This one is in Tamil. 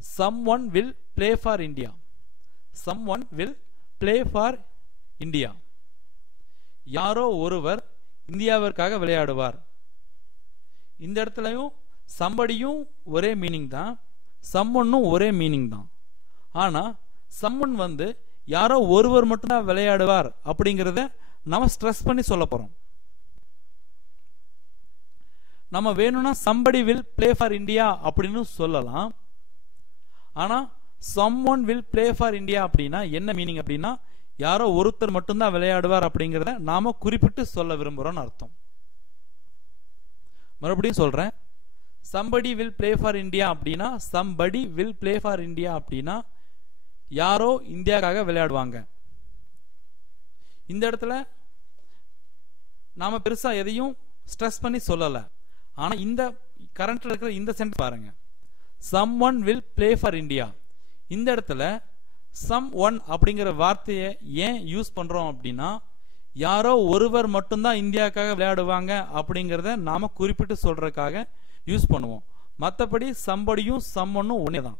someone will play for India. someone will play for India. யாரோ ஒருவர் இந்தியாவிற்காக விளையாடுவார். இந்த இடத்துலயும் somebodyயும் ஒரே மீனிங் தான், someoneனும் ஒரே மீனிங் தான். ஆனா someone வந்து யாரோ ஒருவர் மட்டும்தான் விளையாடுவார் அப்படிங்கறத நாம ஸ்ட்ரெஸ் பண்ணி சொல்ல போறோம். நம்ம வேணும்னா somebody will play for India அப்படின்னு சொல்லலாம். ஆனா someone will play for India அப்படின்னா என்ன மீனிங் அப்படின்னா யாரோ ஒருத்தர் மட்டும்தான் விளையாடுவார் அப்படிங்கறத நாம குறிப்பிட்டு சொல்ல விரும்புறோம்னு அர்த்தம். மறுபடியும் சொல்றேன், somebody will play for India அப்படின்னா somebody will play for India அப்படின்னா யாரோ இந்தியாவுக்காக விளையாடுவாங்க. இந்த இடத்துல நாம பெருசா எதையும் ஸ்ட்ரெஸ் பண்ணி சொல்லல. ஆனா இந்த கரண்ட்ல இருக்கிற இந்த சென்டென்ஸ் பாருங்க, someone will play for India. இந்த இடத்துல someone அப்படிங்கிற வார்த்தையை ஏன் யூஸ் பண்றோம் அப்படின்னா யாரோ ஒருவர் மட்டும்தான் இந்தியாவுக்காக விளையாடுவாங்க அப்படிங்கறத நாம குறிப்பிட்டு சொல்றதுக்காக யூஸ் பண்ணுவோம். மற்றபடி somebodyயும் someoneனும் ஒன்னே தான்.